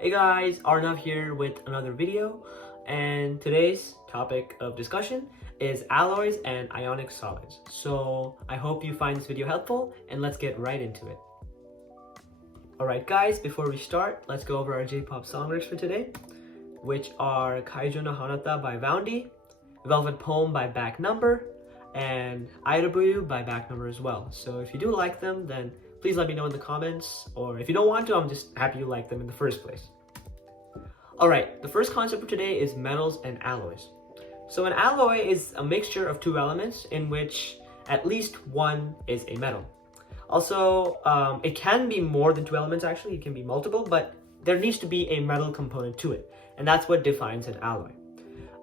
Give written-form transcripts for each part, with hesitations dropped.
Hey guys, Arnav here with another video, and today's topic of discussion is alloys and ionic solids. So I hope you find this video helpful, and let's get right into it. Alright guys, before we start, let's go over our J-pop song lyrics for today, which are Kaijo no Hanata by Voundy, Velvet Poem by Back Number, and Airabuyu by Back Number as well. So if you do like them, then please let me know in the comments, or if you don't want to, I'm just happy you like them in the first place. Alright, the first concept for today is metals and alloys. So an alloy is a mixture of two elements in which at least one is a metal. Also, it can be more than two elements actually, it can be multiple, but there needs to be a metal component to it, and that's what defines an alloy.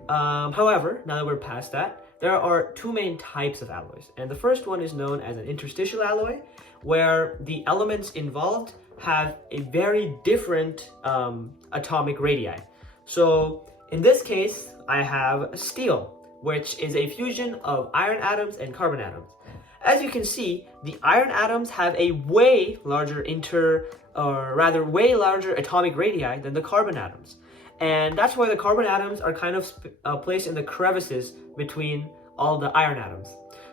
However, now that we're past that, there are two main types of alloys, and the first one is known as an interstitial alloy, where the elements involved have a very different atomic radii. So in this case, I have steel, which is a fusion of iron atoms and carbon atoms. As you can see, the iron atoms have a way larger way larger atomic radii than the carbon atoms. And that's why the carbon atoms are kind of placed in the crevices between all the iron atoms.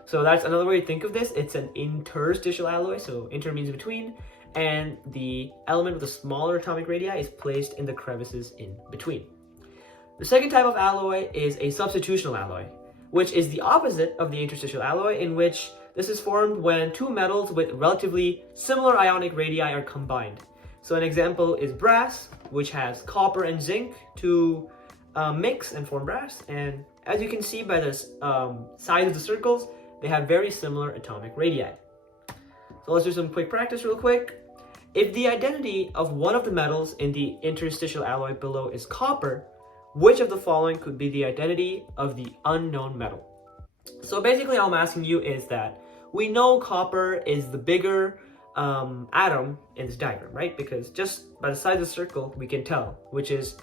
So that's another way to think of this. It's an interstitial alloy, so inter means between, and the element with a smaller atomic radii is placed in the crevices in between. The second type of alloy is a substitutional alloy, which is the opposite of the interstitial alloy, in which this is formed when two metals with relatively similar ionic radii are combined. So an example is brass, which has copper and zinc to mix and form brass. And as you can see by the size of the circles, they have very similar atomic radii. So let's do some quick practice real quick. If the identity of one of the metals in the interstitial alloy below is copper, which of the following could be the identity of the unknown metal? So basically all I'm asking you is that we know copper is the bigger atom in this diagram, right? Because just by the size of the circle, we can tell, which is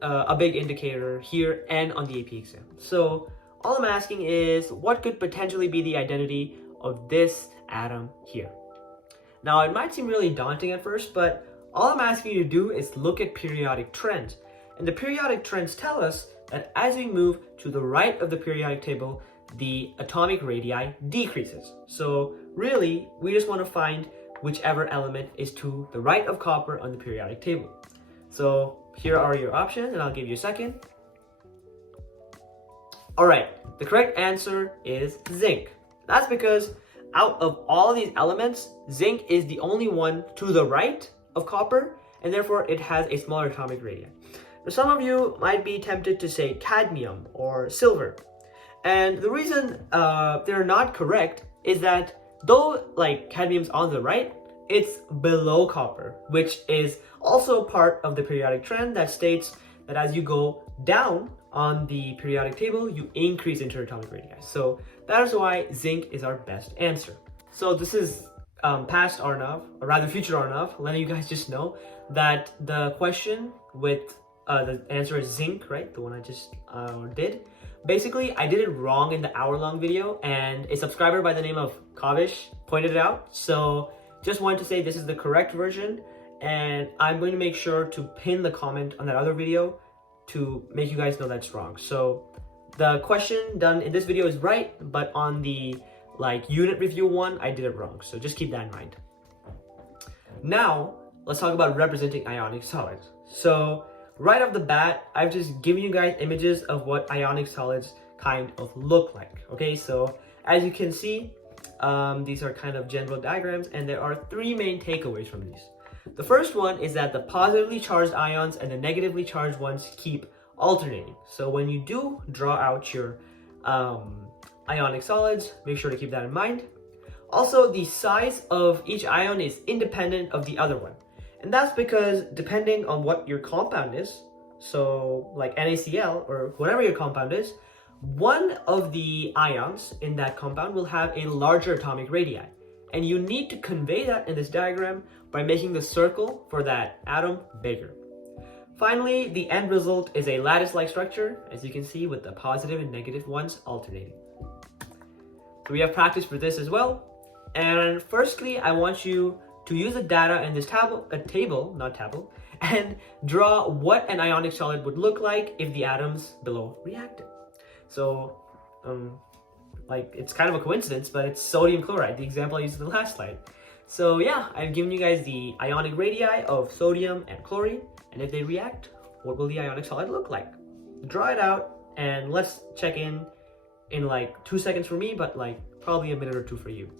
a big indicator here and on the AP exam. So all I'm asking is, what could potentially be the identity of this atom here? Now, it might seem really daunting at first, but all I'm asking you to do is look at periodic trends. And the periodic trends tell us that as we move to the right of the periodic table, the atomic radii decreases. So really, we just want to find whichever element is to the right of copper on the periodic table. So here are your options, and I'll give you a second. Alright, the correct answer is zinc. That's because out of all these elements, zinc is the only one to the right of copper, and therefore it has a smaller atomic radii. Now, some of you might be tempted to say cadmium or silver. And the reason they're not correct is that though cadmium's on the right, it's below copper, which is also part of the periodic trend that states that as you go down on the periodic table, you increase interatomic radii. So that is why zinc is our best answer. So this is past Arnav, or rather future Arnav, letting you guys just know that the question with the answer is zinc, right? The one I just did. Basically, I did it wrong in the hour-long video, and a subscriber by the name of Kavish pointed it out. So just wanted to say this is the correct version, and I'm going to make sure to pin the comment on that other video to make you guys know that's wrong. So the question done in this video is right, but on the unit review one, I did it wrong. So just keep that in mind. Now, let's talk about representing ionic solids. So right off the bat, I've just given you guys images of what ionic solids kind of look like. Okay, so as you can see, these are kind of general diagrams, and there are three main takeaways from these. The first one is that the positively charged ions and the negatively charged ones keep alternating. So when you do draw out your ionic solids, make sure to keep that in mind. Also, the size of each ion is independent of the other one. And that's because depending on what your compound is, so like NaCl or whatever your compound is, one of the ions in that compound will have a larger atomic radii. And you need to convey that in this diagram by making the circle for that atom bigger. Finally, the end result is a lattice-like structure, as you can see, with the positive and negative ones alternating. So we have practice for this as well. And firstly, I want you to use the data in this table, and draw what an ionic solid would look like if the atoms below reacted. So, like, it's kind of a coincidence, but it's sodium chloride, the example I used in the last slide. So yeah, I've given you guys the ionic radii of sodium and chlorine, and if they react, what will the ionic solid look like? Draw it out, and let's check in like 2 seconds for me, but like probably a minute or two for you.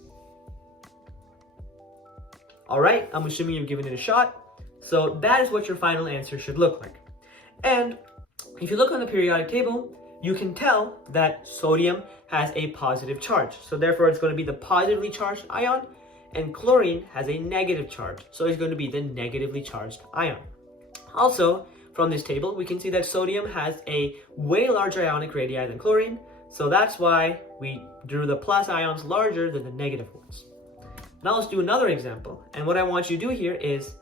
All right, I'm assuming you've given it a shot. So that is what your final answer should look like. And if you look on the periodic table, you can tell that sodium has a positive charge. So therefore it's going to be the positively charged ion, and chlorine has a negative charge. So it's going to be the negatively charged ion. Also, from this table, we can see that sodium has a way larger ionic radii than chlorine. So that's why we drew the plus ions larger than the negative ones. Now let's do another example. And what I want you to do here is,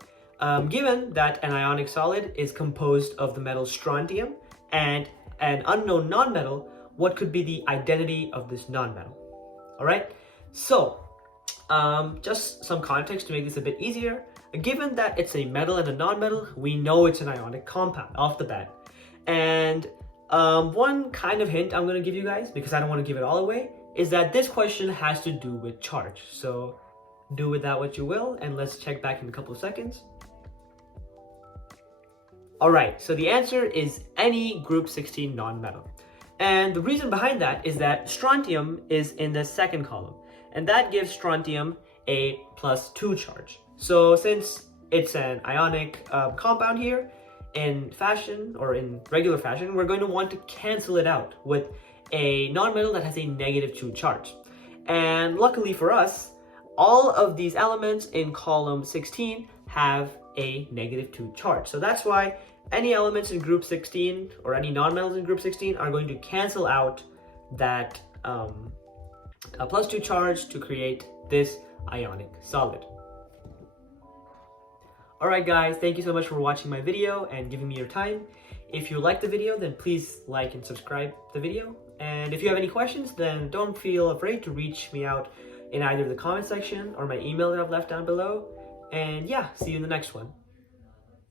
given that an ionic solid is composed of the metal strontium and an unknown nonmetal, what could be the identity of this nonmetal? All right, so just some context to make this a bit easier. Given that it's a metal and a nonmetal, we know it's an ionic compound off the bat. And one kind of hint I'm going to give you guys, because I don't want to give it all away, is that this question has to do with charge. So do with that what you will, and let's check back in a couple of seconds. All right, so the answer is any group 16 nonmetal. And the reason behind that is that strontium is in the second column, and that gives strontium a +2 charge. So since it's an ionic compound here, in fashion, or in regular fashion, we're going to want to cancel it out with a nonmetal that has a -2 charge. And luckily for us, all of these elements in column 16 have a -2 charge. So that's why any elements in group 16 or any nonmetals in group 16 are going to cancel out that a +2 charge to create this ionic solid. Alright guys, thank you so much for watching my video and giving me your time. If you liked the video, then please like and subscribe the video. And if you have any questions, then don't feel afraid to reach me out in either the comment section or my email that I've left down below. And yeah, see you in the next one.